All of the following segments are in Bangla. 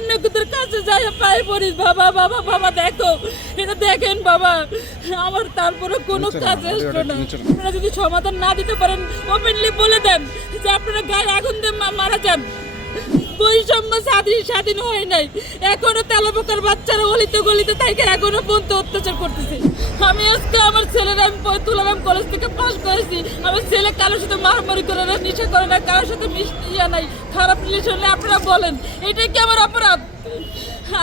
সামান্য তোদের কাছে যাই পায়ে পড়িস বাবা বাবা বাবা দেখো। এটা দেখেন বাবা। আমার তারপরে কোনো কাজ আসলো না। আপনারা যদি সমাধান না দিতে পারেন ওপেনলি বলে দেন যে আপনারা গায়ে আগুন দিয়ে মারা যান। বৈষম্য স্বাধীন স্বাধীন হয় নাই। এখনও তেলাপোকার বাচ্চারা গলিতে গলিতে থাকে এখনও পর্যন্ত অত্যাচার করতেছে। আমি আজকে আমার ছেলেরা আমি তুলারাম কলেজ থেকে পাস করেছি। আমার ছেলে কারোর সাথে মারামারি করে না, নেশা করে না, কারোর সাথে ইয়া নাই, খারাপ রিলেশন আপনারা বলেন এটাই কি আমার অপরাধ?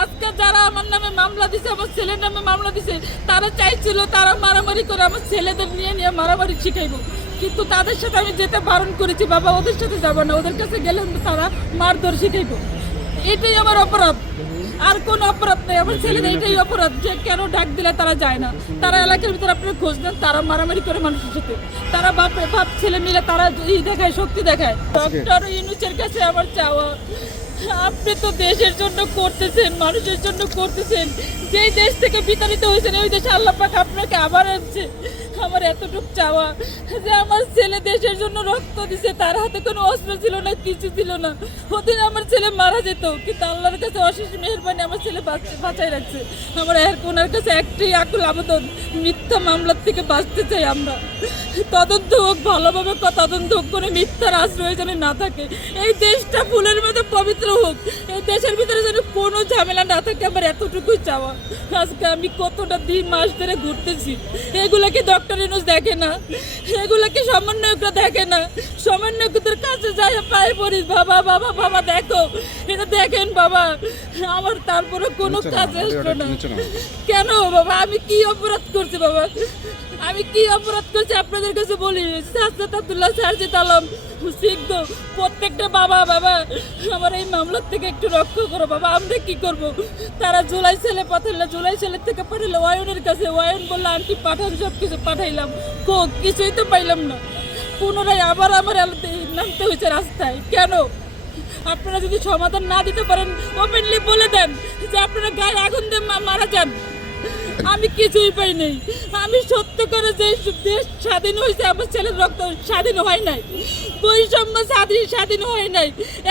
আজকে যারা আমার নামে মামলা দিছে, আমার ছেলের নামে মামলা দিছে, তারা চাইছিল তারা মারামারি করে আমার ছেলেদের নিয়ে নিয়ে মারামারি শিখাইবো। কিন্তু তাদের সাথে আমি যেতে বারণ করেছি বাবা ওদের সাথে যাব না ওদের কাছে গেলে তারা মারধর শিখাইবো। এটাই আমার অপরাধ। আর কোন অপরাধ নেই আমার ছেলেদের এটাই অপরাধ যে কেন ডাক দিলে তারা যায় না। তারা এলাকার ভিতরে আপনারা খোঁজ নেন তারা মারামারি করে মানুষের সাথে। তারা বাপ বাপ ছেলে মিলে তারা ই দেখায় শক্তি দেখায়। ডক্টর ইউনুসের কাছে আমার চাওয়া আপনি তো দেশের জন্য করতেছেন মানুষের জন্য করতেছেন। যেই দেশ থেকে বিতাড়িত হয়েছেন ওই দেশে আল্লাহ পাক আপনাকে আবার আনছে। আমার এতটুকু চাওয়া যে আমার ছেলে দেশের জন্য রক্ত দিছে, তার হাতে কোনো অস্ত্র ছিল না, কিছু ছিল না। ওদিন আমার ছেলে মারা যেত, কিন্তু আল্লাহর কাছে অশেষ মেহরবানি আমার ছেলে বাঁচ- বাঁচাই রাখছে। আমার ওনার কাছে একটাই আকুল আবেদন, মিথ্যা মামলার থেকে বাঁচতে চাই আমরা। তদন্ত হোক ভালোভাবে তদন্ত হোক কোনো মিথ্যার আশ্রয় যেন না থাকে। এই দেশটা ফুলের মতো পবিত্র হোক এই দেশের ভিতরে যেন কোনো ঝামেলা না থাকে আমার এতটুকুই চাওয়া। আজকে আমি কতটা দিন মাস ধরে ঘুরতেছি। এগুলোকে ডক্টর ইনুস দেখে না এগুলোকে সমন্বয়করা দেখে না। সমন্বয়কদের কাছে যাই পায়ে পড়িস বাবা বাবা বাবা দেখো এটা দেখেন বাবা আমার তারপরে কোনো কাজ আসলো না। কেন বাবা আমি কি অপরাধ করছি বাবা? আমি কি অপরাধ করছি আপনাদের কাছে বলি? সাজ্জাদ আব্দুল্লাহ সারজিদ আলম সিদ্ধ প্রত্যেকটা বাবা বাবা, আমার এই মামলার থেকে একটু রক্ষা করো, বাবা, আমরা কি করব? তারা জুলাই ছেলে পাঠাইলে, জুলাই ছেলের থেকে পাঠাইলে ওয়ায়নের কাছে। ওয়ায়ন বলল, আন্টি, পাঠান সব কিছু পাঠাইলাম। কো, কিছুই তো পাইলাম না। পুনরায় আবার আমার নামতে হয়েছে রাস্তায়। কেন? আপনারা যদি সমাধান না দিতে পারেন ওপেনলি বলে দেন যে আপনারা গায়ে আগুন দিয়ে মারা যান। আমি কিছুই পাই নাই। আমি সত্য করে যে দেশ স্বাধীন হয়েছে, আমার ছেলের রক্ত স্বাধীন হয় নাই। বৈষম্য স্বাধীন স্বাধীন হয় নাই।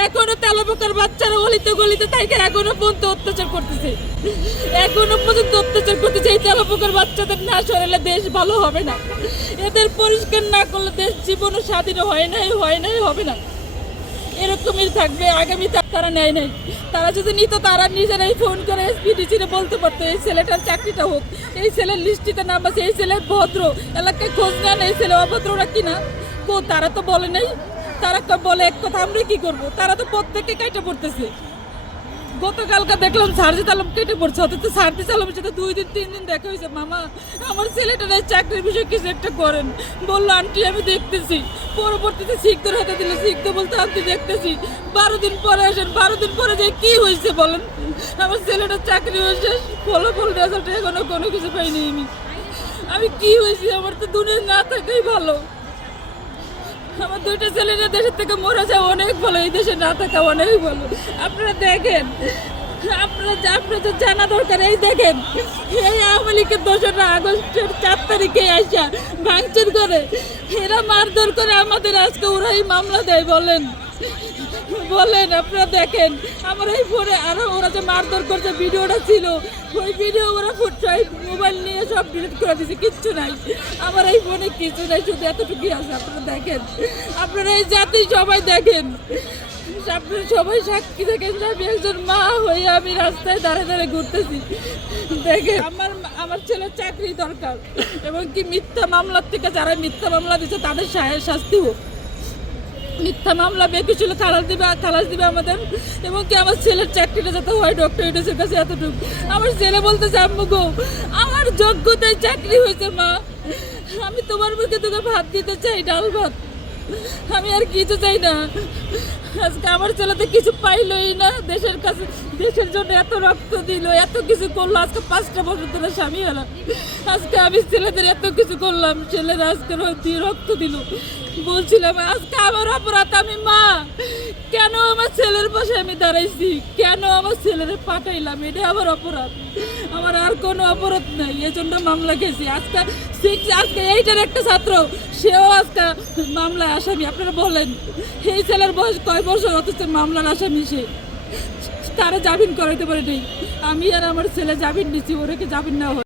এখনও তেলাপোকার বাচ্চারা গলিতে গলিতে থাকে এখনও পর্যন্ত অত্যাচার করতেছে। এখনও পর্যন্ত অত্যাচার করতেছে। এই তেলাপোকার বাচ্চাদের না সরালে দেশ ভালো হবে না। এদের পরিষ্কার না করলে দেশ জীবনও স্বাধীন হয় নাই হয় নাই, হবে না। এরকমই থাকবে, আগামী তারা নেয় নাই। তারা যদি নিত, তারা নিজেরাই ফোন করে এসপিডিসিরে বলতে পারতো, এই ছেলেটার চাকরিটা হোক। এই ছেলের লিস্টিতে নাম আছে, এই ছেলে ভদ্র। এলাকায় খোঁজ নেন এই ছেলে অভদ্ররা কিনা? তারা তো বলে নাই। তারা বলে এক কথা, আমরা কি করব? তারা তো প্রত্যেকে কাটা পড়তেছে। গতকালকে দেখলাম সার্জিত আলম কেটে পড়ছে, অথচ সার্জিত আলমের সাথে দুই দিন, তিন দিন দেখা হয়েছে। মামা, আমার ছেলেটার এই চাকরির বিষয়ে কিছু একটা করেন। বলল, আন্টি, আমি দেখতেছি। পরবর্তীতে শিখদের হাতে দিল, শিখতে বলতে, আন্টি, দেখতেছি। বারো দিন পরে আসেন, বারো দিন পরে যে কি হয়েছে বলেন? আমার ছেলেটার চাকরি হয়েছে ফলাফল রেজাল্ট এখনও কোনো কিছু পাইনি আমি। আমি কি হয়েছি? আমার তো দুনিয়া না থাকাই ভালো। আমার দুইটা ছেলেরা দেশের থেকে মরে যায় অনেক ভালো, এই দেশে না থাকা অনেক ভালো। আপনারা দেখেন, আপনারা আপনাদের জানা দরকার, এই দেখেন, এই আওয়ামী লীগের দোসরা আগস্টের চার তারিখে আসা ভাঙচুর করে, এরা মারধর করে আমাদের আজকে ওরাই মামলা দেয়, বলেন। বলেন, আপনারা দেখেন, আমার এই ফোনে আরও ওরা যে মারধর করছে ভিডিওটা ছিল, ওই ভিডিও ওরা ফুটছাই মোবাইল নিয়ে সব ডিলিট করে দিয়েছে, কিচ্ছু নাই। আমার এই ফোনে কিছু নাই, শুধু এতটুকুই আছে, আপনারা দেখেন। আপনারা এই জাতি সবাই দেখেন। আপনারা সবাই সাক্ষী দেখেন আমি একজন মা হয়ে আমি রাস্তায় দাঁড়িয়ে দাঁড়িয়ে ঘুরতেছি। দেখেন, আমার আমার ছেলের চাকরি দরকার, এবং কি মিথ্যা মামলার থেকে যারা মিথ্যা মামলা দিচ্ছে তাদের শাস্তি হোক মিথ্যা মামলা বেঁকে ছিল খালাস দিবে খালাস দিবে আমাদের। এবং কি আমার ছেলের চাকরিটা যাতে হয় ডক্টর ইউনুসের কাছে এতটুকু। আমার ছেলে বলতে আম্মু গো, আমার যোগ্যতায় চাকরি হয়েছে, মা। আমি তোমার মুখে তোকে ভাত দিতে চাই, ডাল ভাত। আমি আর কিছু চাই না। আজকে আমার ছেলেতে কিছু পাইলই না। দেশের কাছে দেশের জন্য এত রক্ত দিল, এত কিছু করল। আজকে পাঁচটা বছর ধরে স্বামী হলো। আজকে আমি ছেলেদের এত কিছু করলাম। ছেলেরা আজকে রক্ত দিল। বলছিলাম, আজকে আমার অপরাধ, আমি মা। কেন আমার ছেলের পাশে আমি দাঁড়াইছি? কেন আমার ছেলের পাঠাইলাম? এটা আমার অপরাধ। আমার আর কোনো অপরাধ নাই। এজন্য মামলা খেয়েছি। আজকে সিক্স আজকে এইটার একটা ছাত্র, সেও আজকে মামলায় আসামি। আপনারা বলেন, এই ছেলের বয়স কয় বছর? অথচ মামলার আসামি সে। তারা জামিন করাইতে পারে নাই আমি আর আমার ছেলে জামিন নিচ্ছি ওরা জামিন হয়